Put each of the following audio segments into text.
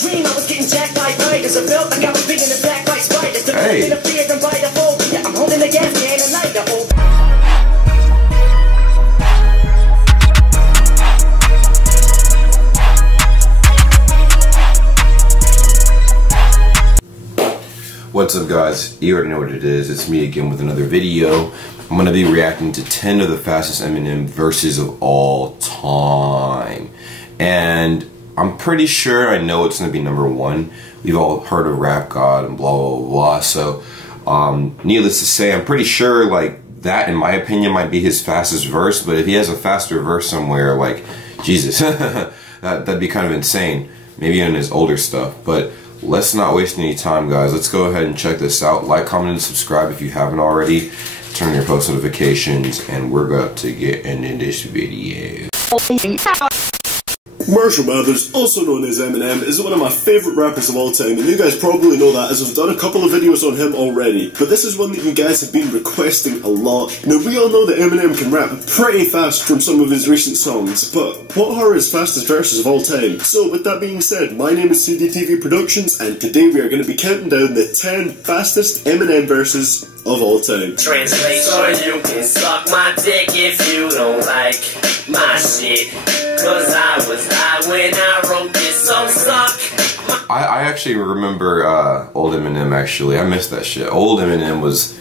dream I was getting jacked by Bray. Cause I felt like I was being attacked by spiders. Hey. In the fear and by the phobia. I'm holding the gas can and light the whole. What's up, guys? You already know what it is. It's me again with another video. I'm going to be reacting to 10 of the fastest Eminem verses of all time. And I'm pretty sure I know it's going to be #1. We've all heard of Rap God and blah, blah, blah. So, needless to say, I'm pretty sure, like, that, in my opinion, might be his fastest verse. But if he has a faster verse somewhere, like, Jesus, that'd be kind of insane. Maybe in his older stuff. But let's not waste any time, guys. Let's go ahead and check this out. Like, comment, and subscribe if you haven't already. Turn on your post notifications, and we're about to get into this video. Marshall Mathers, also known as Eminem, is one of my favourite rappers of all time, and you guys probably know that as I've done a couple of videos on him already. But this is one that you guys have been requesting a lot. Now, we all know that Eminem can rap pretty fast from some of his recent songs, but what are his fastest verses of all time? So, with that being said, my name is CDTV Productions, and today we are going to be counting down the 10 fastest Eminem verses of all time. Translation, you can suck my dick if you don't like my shit. Cause I was high when I wrote this song, suck. I actually remember old Eminem, actually. I missed that shit. Old Eminem was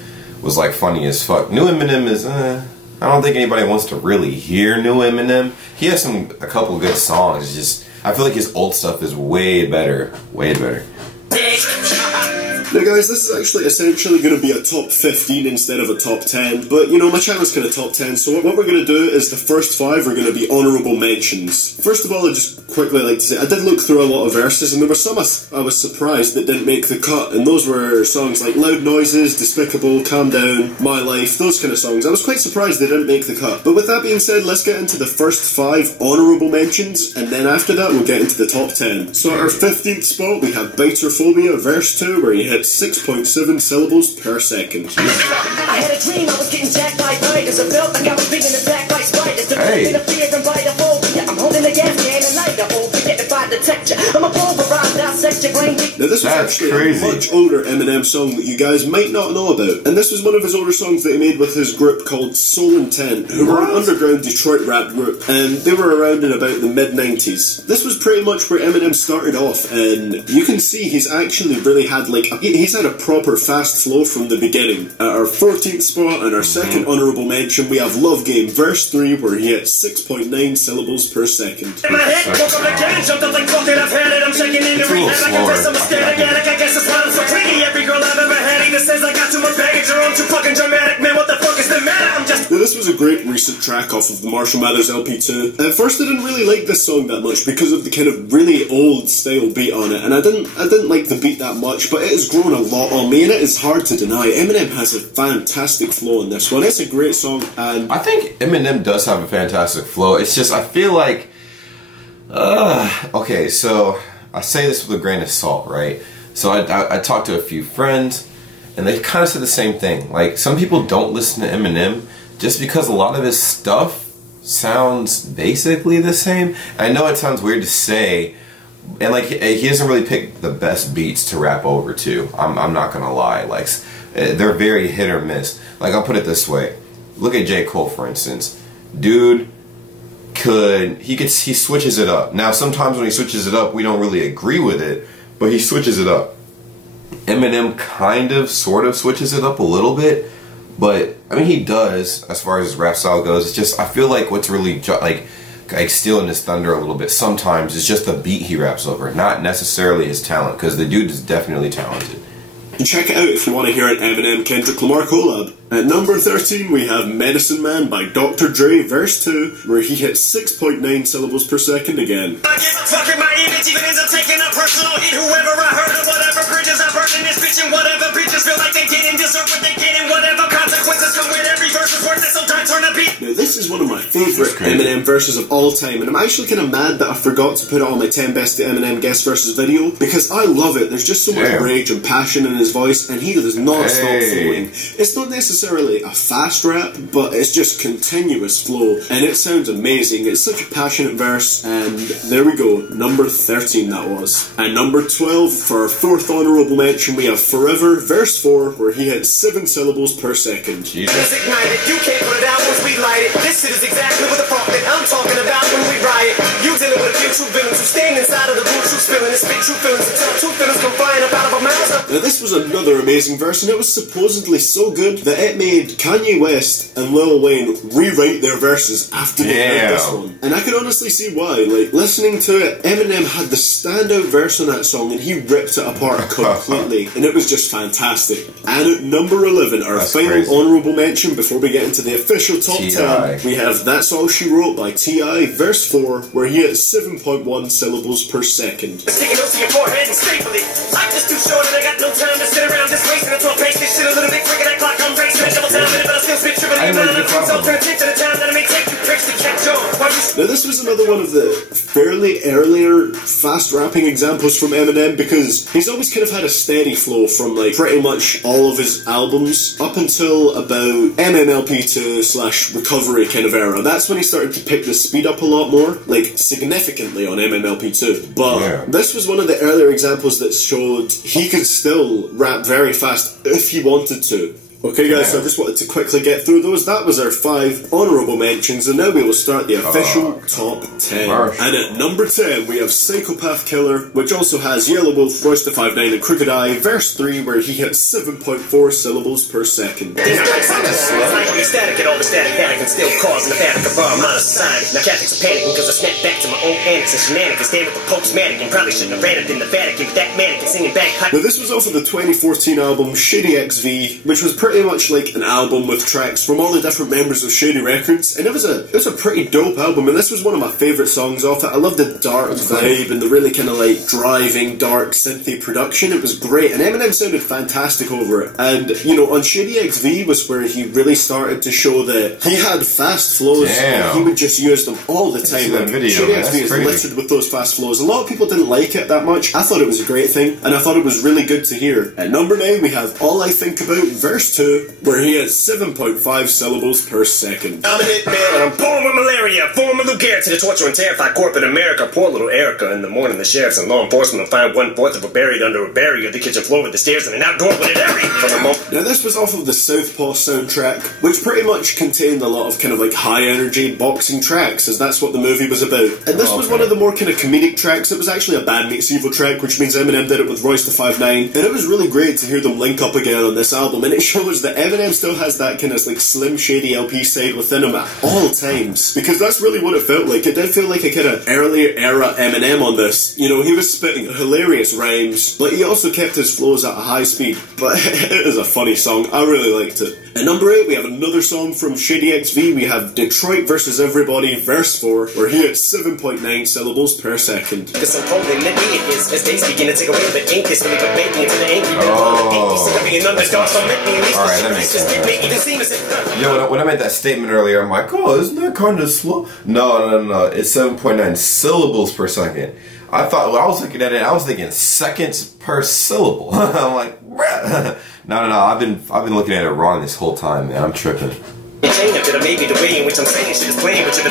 like funny as fuck. New Eminem is, I don't think anybody wants to really hear new Eminem. He has a couple good songs. It's just, I feel like his old stuff is way better. Way better. Now guys, this is actually essentially going to be a top 15 instead of a top 10, but you know, my channel's kind of top 10, so what we're going to do is the first 5 are going to be honourable mentions. First of all, I'd just quickly like to say, I did look through a lot of verses, and there were some I was surprised that didn't make the cut, and those were songs like Loud Noises, Despicable, Calm Down, My Life, those kind of songs. I was quite surprised they didn't make the cut. But with that being said, let's get into the first 5 honourable mentions, and then after that we'll get into the top 10. So at our 15th spot, we have Biterphobia, verse 2, where he hit 6.7 syllables per second. I had a dream I was getting jacked by spiders. I felt like I was being attacked by spiders. Hey. In the fear and by the phobia. I'm holding the gas can and light the whole. Forget if I detect ya. I'm a pulverized, dissect your brain. Now this was actually a much older Eminem song that you guys might not know about. And this was one of his older songs that he made with his group called Soul Intent, who were an underground Detroit rap group, and they were around in about the mid-90s. This was pretty much where Eminem started off, and you can see he's actually really had like, he's had a proper fast flow from the beginning. At our 14th spot and our second honourable mention, we have Love Game, verse 3, where he hit 6.9 syllables per second. In my head, woke up again, jumped up like fuck it, I've had it, I'm checking in the rehab, I confess I'm a static, I guess that's why I'm so pretty. Every girl I've ever had either says I got too much baggage or I'm too fucking dramatic, man, what the fuck is the matter? I'm just... Now this was a great recent track off of the Marshall Mathers LP2. At first I didn't really like this song that much because of the kind of really old style beat on it, and I didn't like the beat that much, but it has grown a lot on me, and it is hard to deny. Eminem has a fantastic flow in this one. It's a great song, and I think Eminem does have a fantastic flow. It's just, I feel like, okay, so I say this with a grain of salt, right? So I talked to a few friends, and they kind of said the same thing. Like, some people don't listen to Eminem just because a lot of his stuff sounds basically the same. I know it sounds weird to say, and like, he doesn't really pick the best beats to rap over to. I'm not gonna lie. Like, they're very hit or miss. Like, I'll put it this way. Look at J. Cole, for instance. Dude he switches it up. Now, sometimes when he switches it up, we don't really agree with it, but he switches it up. Eminem kind of, sort of switches it up a little bit, but, I mean, he does, as far as his rap style goes. It's just, I feel like what's really, like stealing his thunder a little bit sometimes is just the beat he raps over, not necessarily his talent, because the dude is definitely talented. And check it out if you want to hear an Eminem Kendrick Lamar collab. At number 13 we have Medicine Man by Dr. Dre, verse 2, where he hits 6.9 syllables per second again. I give a fuck if my image even ends up taking a personal hit. Whoever I heard of, whatever bridges I burn in this bitch, and whatever bitches feel like they didn't deserve what they get, and whatever consequences come with every verse is worth it, so don't turn a beat. Now this is one of my favourite Eminem Eminem verses of all time, and I'm actually kind of mad that I forgot to put it on my 10 best Eminem guest versus video, because I love it. There's just so much rage and passion in his voice, and he does not stop flowing. It's not necessarily a fast rap, but it's just continuous flow, and it sounds amazing. It's such a passionate verse, and there we go, number 13 that was. And number 12, for our fourth honourable mention, we have Forever, verse 4, where he hits 7 syllables per second. Jesus. Ignited, you can't put it out once we light it. This shit is exactly what the fuck that I'm talking about when we riot. You dealing with a few true villains who stand inside of the room, true spilling and spit true feelings until true feelings come flying up out of our mouths. Now this was another amazing verse, and it was supposedly so good that it made Kanye West and Lil Wayne rewrite their verses after they heard this one. And I can honestly see why. Like, listening to it, Eminem had the standout verse on that song, and he ripped it apart completely, and it was just fantastic. And at number 11, our final honourable mention before we get into the official top 10, we have That's All She Wrote by T.I., verse 4, where he hits 7.1 syllables per second. Sticking those to your forehead and staple it. Life is too short and I got no time to sit around just racing until I pace this shit a little bit quicker. That clock I'm racing a double time in it, but I still spit triple. I know so turn to the time that I may take you tricks to catch on. Now this was another one of the fairly earlier fast rapping examples from Eminem, because he's always kind of had a steady flow from like pretty much all of his albums up until about MMLP2/Recovery kind of era. That's when he started to pick the speed up a lot more, like significantly on MMLP2. But this was one of the earlier examples that showed he could still rap very fast if he wanted to. Okay guys, so I just wanted to quickly get through those. That was our 5 honourable mentions, and now we will start the official top 10. And at number 10 we have Psychopath Killer, which also has Yellow Wolf, Royce da 5'9" and Crooked Eye, verse 3, where he hits 7.4 syllables per second. Static and all the static panic and still causing the panic of our modern society. Now Catholics are panicking because I snapped back to my own antics and shenanigans. Staying with the Pope's mannequin, probably shouldn't have ran it in the Vatican with that mannequin singing bagpipe. Now this was off of the 2014 album Shady XV, which was pretty much like an album with tracks from all the different members of Shady Records, and it was a pretty dope album, and this was one of my favourite songs off it. I love the dark vibe and the really kind of like driving dark synthy production. It was great, and Eminem sounded fantastic over it. And you know, on Shady XV was where he really started to show that he had fast flows, and he would just use them all the time. Shady XV is littered with those fast flows. A lot of people didn't like it that much. I thought it was a great thing, and I thought it was really good to hear. At number 9 we have All I Think About, verse 2, where he has 7.5 syllables per second. I'm a hitman and I'm born with malaria, former Lou Gehrig's to the torture and terrify corporate America. Poor little Erica. In the morning the sheriffs and law enforcement will find 1/4 of her buried under a barrier, the kitchen floor with the stairs and an outdoor with it every from the moment. Now this was off of the Southpaw soundtrack, which pretty much contained a lot of kind of like high energy boxing tracks, as that's what the movie was about. And this was one of the more kind of comedic tracks. It was actually a Bad Meets Evil track, which means Eminem did it with Royce da 5'9", and it was really great to hear them link up again on this album, and it shows that Eminem still has that kind of like Slim Shady LP side within him at all times, because that's really what it felt like. It did feel like a kind of earlier era Eminem on this. You know, he was spitting hilarious rhymes, but he also kept his flows at a high speed. But it is a funny song. I really liked it. At number 8 we have another song from Shady XV. We have Detroit versus Everybody, verse 4, where he hits 7.9 syllables per second. Cause I'm holding the it is as days begin to take away the ink. This really put baby into the angry Alright, that makes sense. Yeah, when I made that statement earlier, I'm like, oh, isn't that kind of slow? No. It's 7.9 syllables per second. I thought, when I was looking at it, I was thinking seconds per syllable. I'm like, bruh. No. I've been looking at it wrong this whole time, man. I'm tripping.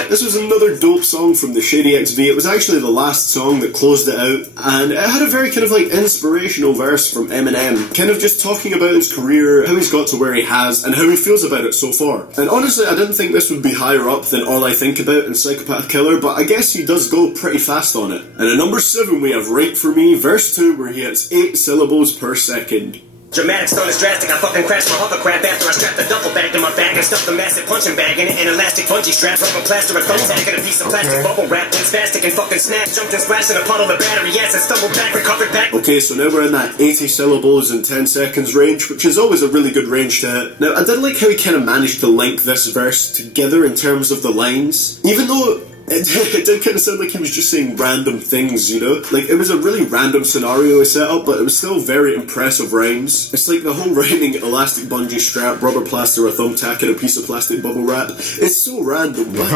This was another dope song from the Shady XV. It was actually the last song that closed it out, and it had a very kind of like inspirational verse from Eminem, kind of just talking about his career, how he's got to where he has, and how he feels about it so far. And honestly, I didn't think this would be higher up than All I Think About and Psychopath Killer, but I guess he does go pretty fast on it. And at number 7 we have Right For Me, verse 2, where he hits 8 syllables per second. Dramatic, stone is drastic. I fucking crashed my hovercraft after I strapped the duffel bag to my back and stuffed the massive punching bag in it, an elastic bungee strap, rubber plaster, a thumbtack, and a piece of plastic bubble wrap. Went spastic and fucking snapped, jumped and splashed in a puddle of battery. Yes, I stumbled back, recovered back. Okay, so now we're in that 80 syllables in 10 seconds range, which is always a really good range to hit. Now, I did like how he kind of managed to link this verse together in terms of the lines, even though it did kind of sound like he was just saying random things, you know? Like, it was a really random scenario he set up, but it was still very impressive rhymes. It's like the whole rhyming elastic bungee strap, rubber plaster, a thumbtack, and a piece of plastic bubble wrap. It's so random, but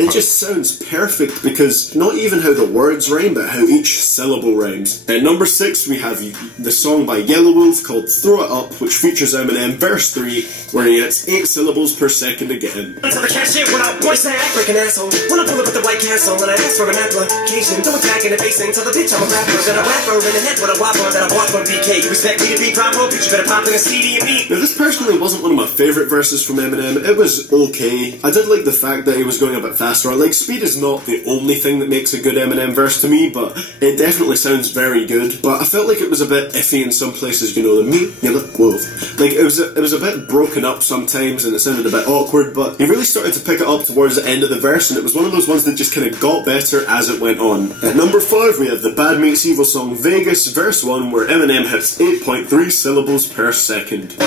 it just sounds perfect because not even how the words rhyme, but how each syllable rhymes. At number 6, we have the song by Yellow Wolf called Throw It Up, which features Eminem, verse 3, where he hits 8 syllables per second again. Until the cashier went out, voice that African asshole. When I pull up at the White Castle and I ask for an application, don't attack in the face and tell the bitch I'm a rapper. Then I rapper in the head with a whopper that I bought from BK. You expect me to be proper? Bitch, you better pop in a CD and me. Now, this personally wasn't one of my favourite verses from Eminem. It was okay. I did like the fact that he was going a bit faster. Like, speed is not the only thing that makes a good Eminem verse to me, but it definitely sounds very good. But I felt like it was a bit iffy in some places, you know, the me, Yellow Wolf. Like, it was a bit broken up sometimes and it sounded a bit awkward, but he really started to pick it up towards the end of the verse, and it was one of those ones that just kind of got better as it went on. At number 5, we have the Bad Meets Evil song Vegas, verse 1, where Eminem hits 8.3 syllables per second. Now,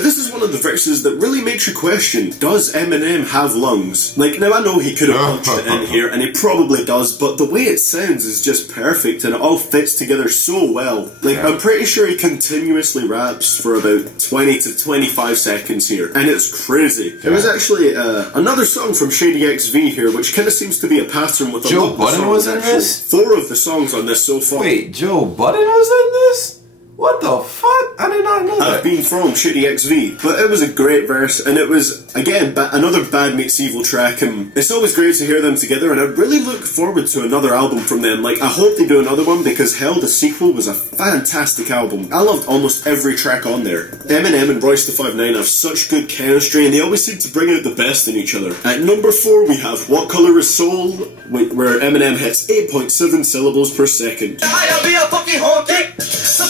this is one of the verses that really makes you question, does Eminem have lungs? Like, now I know he could have punched it in here, and he probably does, but the way it sounds is just perfect, and it all fits together so well. Like, I'm pretty sure he continuously raps for about 20 to 25 seconds here, and it's crazy. There was actually another song from Shady XV here, which kind of seems to be a pattern with a Joe lot of the Budden songs, was in actually. this? 4 of the songs on this so far. Wait, Joe Budden was in this? What the fuck? I did not know that. I've been from Shady XV, but it was a great verse, and it was, again, another Bad Meets Evil track, and it's always great to hear them together, and I really look forward to another album from them. Like, I hope they do another one, because hell, the sequel was a fantastic album. I loved almost every track on there. Eminem and Royce the 5'9" have such good chemistry, and they always seem to bring out the best in each other. At number 4, we have What Color Is Soul, where Eminem hits 8.7 syllables per second. I'll be a fucking honky. So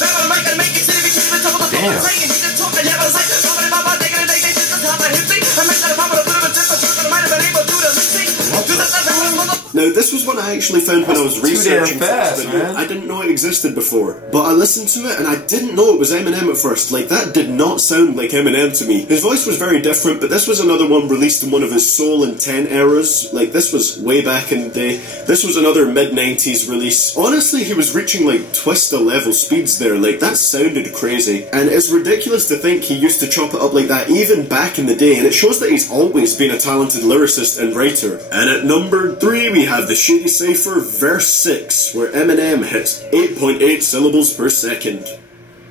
Damn. Now, this was one I actually found when I was researching fast, this video. man. I didn't know it existed before, but I listened to it and I didn't know it was Eminem at first. Like, that did not sound like Eminem to me. His voice was very different, but this was another one released in one of his Soul and 10 eras. Like, this was way back in the day. This was another mid-90s release. Honestly, he was reaching like Twista level speeds there. Like, that sounded crazy. And it's ridiculous to think he used to chop it up like that even back in the day, and it shows that he's always been a talented lyricist and writer. And at number 3, we have the Shady Cypher, verse 6, where Eminem hits 8.8 syllables per second.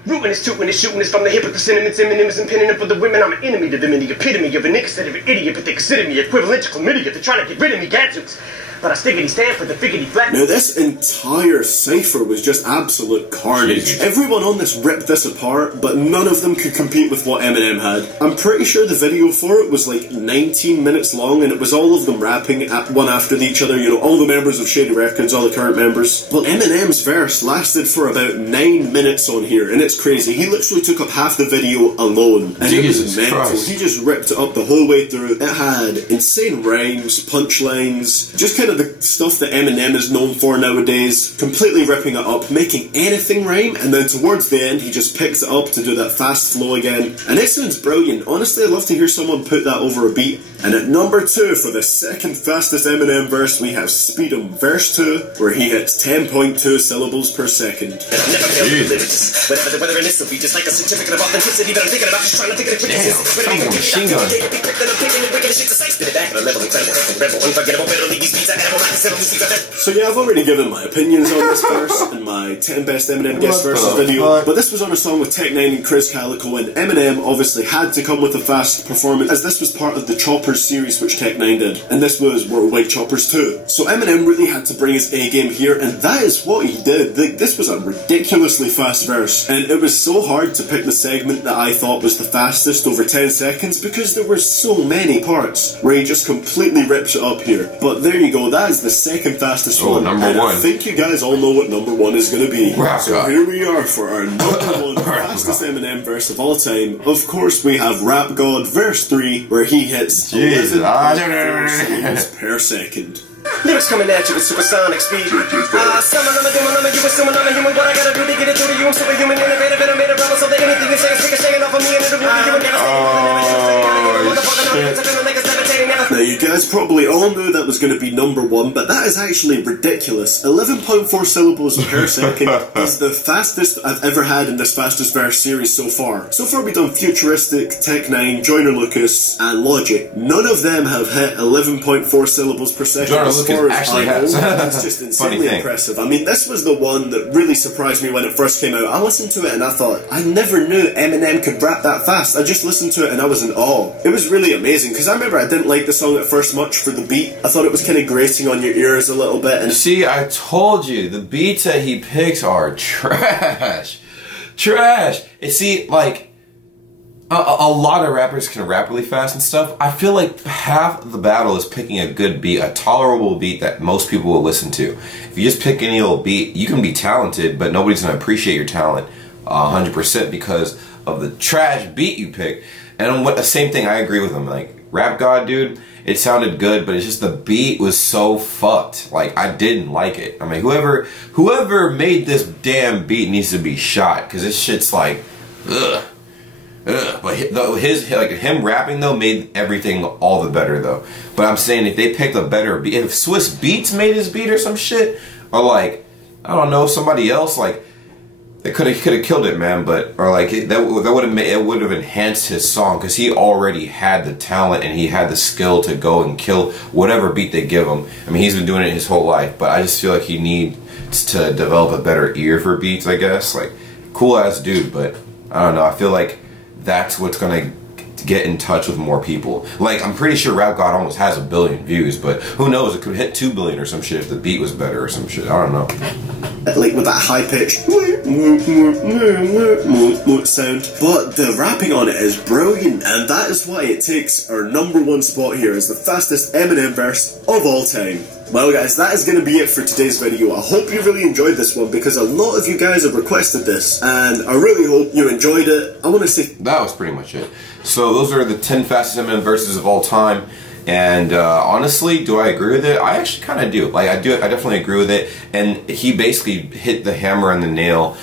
Rootin' is tootin' is shootin' is from the hip of the sentiments. Eminem is impending for the women. I'm an enemy to them and the epitome of a nigga instead of an idiot, but they consider me equivalent to chlamydia. They're trying to get rid of me, gadzooks. But I stickity stand for the figgity flat. Now, this entire cipher was just absolute carnage. Everyone on this ripped this apart, but none of them could compete with what Eminem had. I'm pretty sure the video for it was like 19 minutes long, and it was all of them rapping one after each other, you know, all the members of Shady Records, all the current members. Well, Eminem's verse lasted for about 9 minutes on here, and it's crazy. He literally took up half the video alone, and it was mental. Christ. He just ripped it up the whole way through. It had insane rhymes, punchlines, just kind of the stuff that Eminem is known for nowadays, completely ripping it up, making anything rhyme, and then towards the end he just picks it up to do that fast flow again, and it sounds brilliant. Honestly, I'd love to hear someone put that over a beat. And at number 2, for the second fastest Eminem verse, we have Speedo, verse 2, where he hits 10.2 syllables per second. Whatever the weather in this will be, just like a certificate of authenticity that I'm thinking about, just trying to think of the Damn, sounds like a machine gun. So yeah, I've already given my opinions on this verse in my 10 best Eminem guest verses video, but this was on a song with Tech 9 and Chris Calico, and Eminem obviously had to come with a fast performance, as this was part of the Choppers series which Tech 9 did, and this was Worldwide Choppers 2. So Eminem really had to bring his A game here, and that is what he did. This was a ridiculously fast verse, and it was so hard to pick the segment that I thought was the fastest over 10 seconds, because there were so many parts where he just completely rips it up here. But there you go, that is the second fastest one. Number and 1. I think you guys all know what number 1 is going to be. Wow, so God. here we are for our number 1 fastest Eminem verse of all time. Of course, we have Rap God, verse 3, where he hits 11 syllables per second. Lyrics coming at you with supersonic speed. Some of them are doing, you assuming I'm a human. What I gotta do to get it through to you? I'm superhuman, innovative, and I made a rebel. So that anything you say is shaking off of me and it'll ruin you and Now, you guys probably all knew that was going to be number one, but that is actually ridiculous. 11.4 syllables per second is the fastest I've ever had in this Fastest Verse series so far. So far we've done Futuristic, Tech9, Joyner Lucas, and Logic. None of them have hit 11.4 syllables per second. Joyner as Lucas far as actually I know. has. That's just insanely impressive. I mean, this was the one that really surprised me when it first came out. I listened to it and I thought, I never knew Eminem could rap that fast. I just listened to it and I was in awe. It was really amazing, because I remember I didn't like the song at first much for the beat. I thought it was kind of grating on your ears a little bit. And see, I told you, the beats that he picks are trash. Trash. And see, like, a lot of rappers can rap really fast and stuff. I feel like half of the battle is picking a good beat, a tolerable beat that most people will listen to. If you just pick any old beat, you can be talented, but nobody's going to appreciate your talent 100% because of the trash beat you pick. And the same thing, I agree with him. Like, Rap God, dude, it sounded good, but it's just the beat was so fucked. Like, I didn't like it. I mean, whoever made this damn beat needs to be shot, because this shit's like, ugh. But him rapping though made everything all the better though. But I'm saying if they picked a better beat, if Swiss Beats made his beat or some shit, or like, I don't know, somebody else, like, they could have killed it, man. But or like that would have enhanced his song, because he already had the talent and he had the skill to go and kill whatever beat they give him. I mean, he's been doing it his whole life, but I just feel like he needs to develop a better ear for beats, I guess. Like, cool ass dude, but I don't know. I feel like that's what's gonna get in touch with more people. Like, I'm pretty sure Rap God almost has 1 billion views, but who knows, it could hit 2 billion or some shit if the beat was better or some shit. I don't know. Like with that high pitched sound. But the rapping on it is brilliant, and that is why it takes our #1 spot here as the fastest Eminem verse of all time. Well guys, that is going to be it for today's video. I hope you really enjoyed this one, because a lot of you guys have requested this, and I really hope you enjoyed it. I want to say that was pretty much it. So those are the 10 fastest Eminem verses of all time. And honestly, do I agree with it? I actually kind of do. Like, I definitely agree with it. And he basically hit the hammer on the nail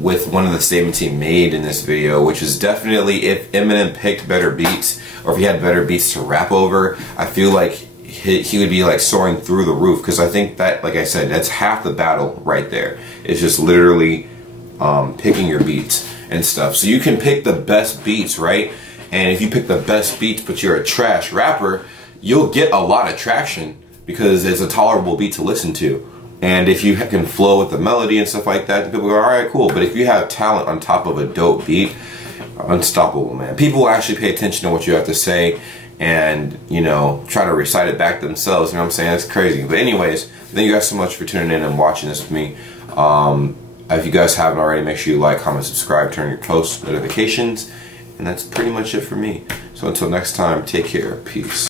with one of the statements he made in this video, which is definitely if Eminem picked better beats, or if he had better beats to rap over, I feel like he would be like soaring through the roof. Because I think that, like I said, that's half the battle right there. It's just literally picking your beats and stuff. So you can pick the best beats, right? And if you pick the best beats but you're a trash rapper, you'll get a lot of traction because it's a tolerable beat to listen to. And if you can flow with the melody and stuff like that, people go, alright, cool. But if you have talent on top of a dope beat, unstoppable, man. People will actually pay attention to what you have to say and, you know, try to recite it back themselves. You know what I'm saying? That's crazy. But anyways, thank you guys so much for tuning in and watching this with me. If you guys haven't already, make sure you like, comment, subscribe, turn your post notifications. And that's pretty much it for me. So until next time, take care. Peace.